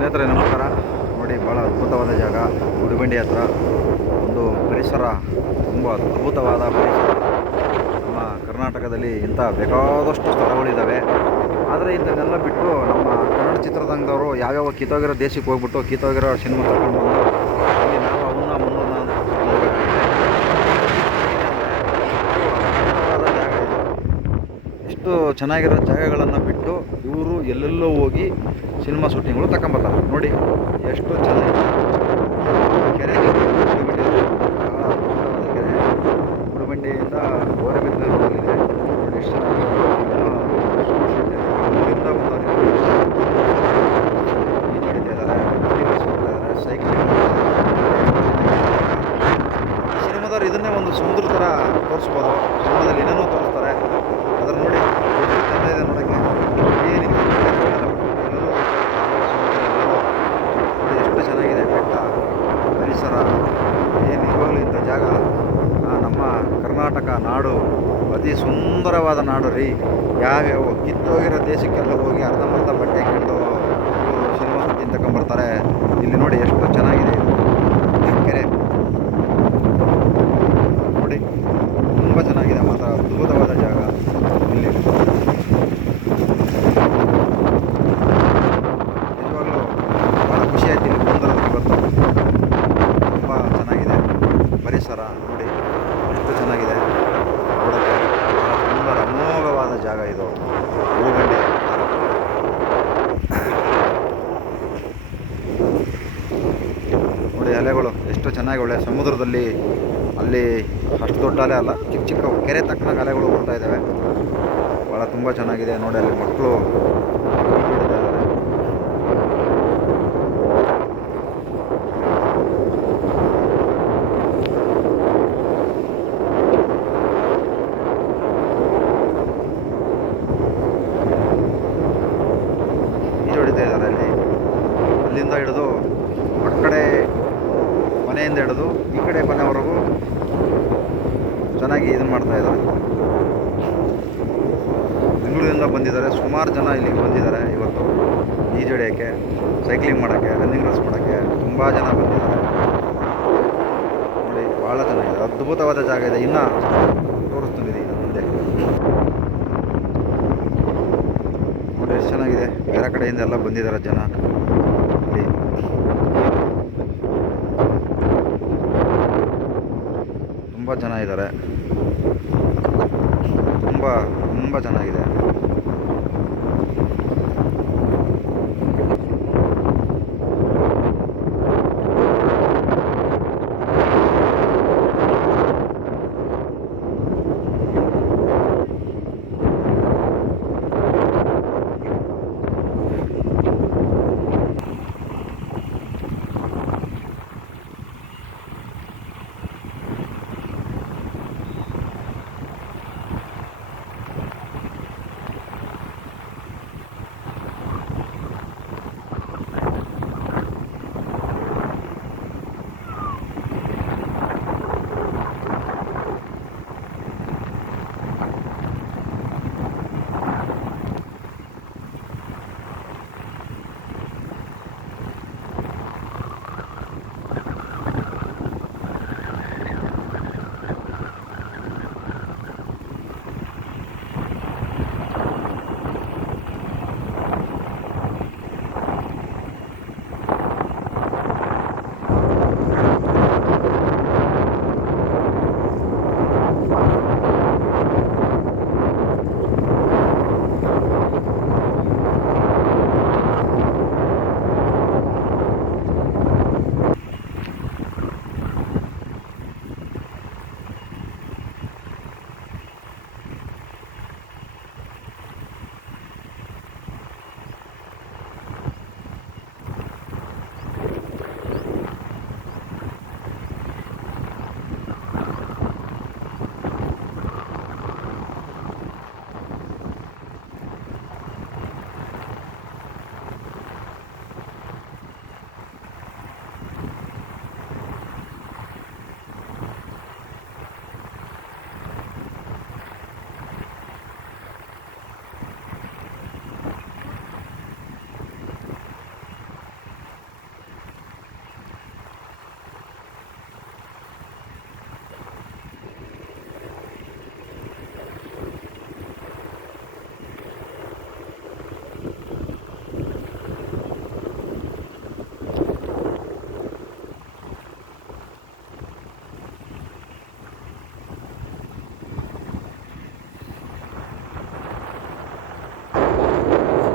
ಸ್ನೇಹಿತರೆ, ನಮಸ್ಕಾರ. ನೋಡಿ ಭಾಳ ಅದ್ಭುತವಾದ ಜಾಗ. ಗುಡಿಬಂಡಿ ಹತ್ರ ಒಂದು ಪರಿಸರ ತುಂಬ ಅದ್ಭುತವಾದ ಪರಿಸರ. ನಮ್ಮ ಕರ್ನಾಟಕದಲ್ಲಿ ಇಂಥ ಬೇಕಾದಷ್ಟು ಸ್ಥಳಗಳಿದ್ದಾವೆ ಆದರೆ ಇದನ್ನೆಲ್ಲ ಬಿಟ್ಟು ನಮ್ಮ ಕನ್ನಡ ಚಿತ್ರರಂಗದವರು ಯಾವ್ಯಾವ ಕಿತ್ತೋಗಿರೋ ದೇಶಕ್ಕೆ ಹೋಗ್ಬಿಟ್ಟು ಕಿತ್ತೋಗಿರೋ ಸಿನಿಮಾ ತಗೊಂಡು ಬಂದು ಇಲ್ಲಿ ನಾವು ಅವನ್ನ ಮುನ್ನೋಣ ಅಂತ ಹೋಗ್ಬೇಕಾಗಿದೆ. ಅದ್ಭುತವಾದ ಜಾಗ ಇದು. ಎಷ್ಟು ಚೆನ್ನಾಗಿರೋ ಜಾಗಗಳನ್ನು ಬಿಟ್ಟು ಇವರು ಎಲ್ಲೆಲ್ಲೋ ಹೋಗಿ ಸಿನಿಮಾ ಶೂಟಿಂಗ್ಗಳು ತಗೊಂಬರ್ತಾರೆ ನೋಡಿ, ಎಷ್ಟು ಚೆನ್ನಾಗಿ ಕೆರೆ ಕೆರೆ. ಗುಡಿಬಂಡಿಯಿಂದ ಗೋರೆಬಿದ್ದ ರೋಡಲ್ಲಿದೆ ನೋಡಿ ಎಷ್ಟು ಚೆನ್ನಾಗಿ ಸಿನಿಮಾದವ್ರು ಇದನ್ನೇ ಒಂದು ಸುಂದರ ಥರ ತೋರಿಸ್ಬೋದು. ಸಿನಿಮಾದಲ್ಲಿ ಏನೇನೋ ತೋರಿಸ್ತಾರೆ. ಅದನ್ನು ನೋಡಿ ಚೆಂದ ಇದೆ ನೋಡೋಕ್ಕೆ. ಏನಿದೆ ಎಷ್ಟು ಚೆನ್ನಾಗಿದೆ ಬೆಟ್ಟ, ಪರಿಸರ, ಏನು ಇವಾಗಲೂ ಇಂಥ ಜಾಗ. ನಮ್ಮ ಕರ್ನಾಟಕ ನಾಡು ಅತಿ ಸುಂದರವಾದ ನಾಡು ರೀ. ಯಾವ್ಯಾವ ಕಿತ್ತೋಗಿರೋ ದೇಶಕ್ಕೆಲ್ಲ ಹೋಗಿ ಅರ್ಧಂಬರ್ಧ ಬಟ್ಟೆ ಕಿತ್ತು ಸಿನಿಮಾ ಶೂಟಿಂಗ್ ತಗೊಂಬರ್ತಾರೆ ಇಲ್ಲಿ ನೋಡಿ ಎಷ್ಟು ಚೆನ್ನಾಗಿದೆ ಇದು ಕೆರೆ ನೋಡಿ ತುಂಬ ಚೆನ್ನಾಗಿದೆ ಮಾತ್ರ ಅದ್ಭುತವಾದ ಜಾಗ ಇಲ್ಲಿ ನಿಜವಾಗ್ಲೂ ಭಾಳ ಖುಷಿ ಆಯ್ತು ಇಲ್ಲಿ ಬಂದಿರೋದು ಇವತ್ತು ತುಂಬ ಚೆನ್ನಾಗಿದೆ ಪರಿಸರ ನೋಡಿ ಎಷ್ಟು ಚೆನ್ನಾಗಿದೆ ನೋಡೋಕ್ಕೆ ಭಾಳ ಸುಂದರ ಅಮೋಘವಾದ ಜಾಗ ಇದು ಹೂಗಂಡಿ ನೋಡಿ ಎಷ್ಟು ಚೆನ್ನಾಗಿ ಒಳ್ಳೆ ಸಮುದ್ರದಲ್ಲಿ ಅಲ್ಲಿ ಅಷ್ಟು ದೊಡ್ಡ ಅಲೆ ಅಲ್ಲ, ಚಿಕ್ಕ ಚಿಕ್ಕ ಕೆರೆ ತಕ್ಕನಾಗ ಅಲೆಗಳು ಬರ್ತಾ ಇದ್ದಾವೆ ಭಾಳ ತುಂಬ ಚೆನ್ನಾಗಿದೆ ನೋಡಿ ಅಲ್ಲಿ ಮಕ್ಕಳು ಈಜು ಹೊಡಿತಾ ಇದ್ದಾರೆ ಅಲ್ಲಿ. ಅಲ್ಲಿಂದ ಹಿಡಿದು ಮನೆಯಿಂದ ಹಿಡಿದು ಈ ಕಡೆ ಮನೆವರೆಗೂ ಚೆನ್ನಾಗಿ ಇದನ್ನು ಮಾಡ್ತಾ ಇದ್ದಾರೆ. ಬೆಂಗಳೂರಿಂದ ಬಂದಿದ್ದಾರೆ. ಸುಮಾರು ಜನ ಇಲ್ಲಿಗೆ ಬಂದಿದ್ದಾರೆ ಇವತ್ತು. ಈಜು ಹೊಡೆಯೋಕ್ಕೆ ಸೈಕ್ಲಿಂಗ್ ಮಾಡೋಕ್ಕೆ ರನ್ನಿಂಗ್ ರೇಸ್ ಮಾಡೋಕ್ಕೆ ತುಂಬ ಜನ ಬಂದಿದ್ದಾರೆ. ನೋಡಿ ಭಾಳ ಚೆನ್ನಾಗಿದೆ ಅದ್ಭುತವಾದ ಜಾಗ ಇದೆ. ಇನ್ನೂ ತೋರಿಸ್ತೀನಿ ಮುಂದೆ. ನೋಡಿ, ಎಷ್ಟು ಚೆನ್ನಾಗಿದೆ. ಬೇರೆ ಕಡೆಯಿಂದ ಎಲ್ಲ ಬಂದಿದ್ದಾರೆ ಜನ ಇಲ್ಲಿ ತುಂಬ ಜನ ಇದ್ದಾರೆ ತುಂಬ ತುಂಬ ಚೆನ್ನಾಗಿದೆ.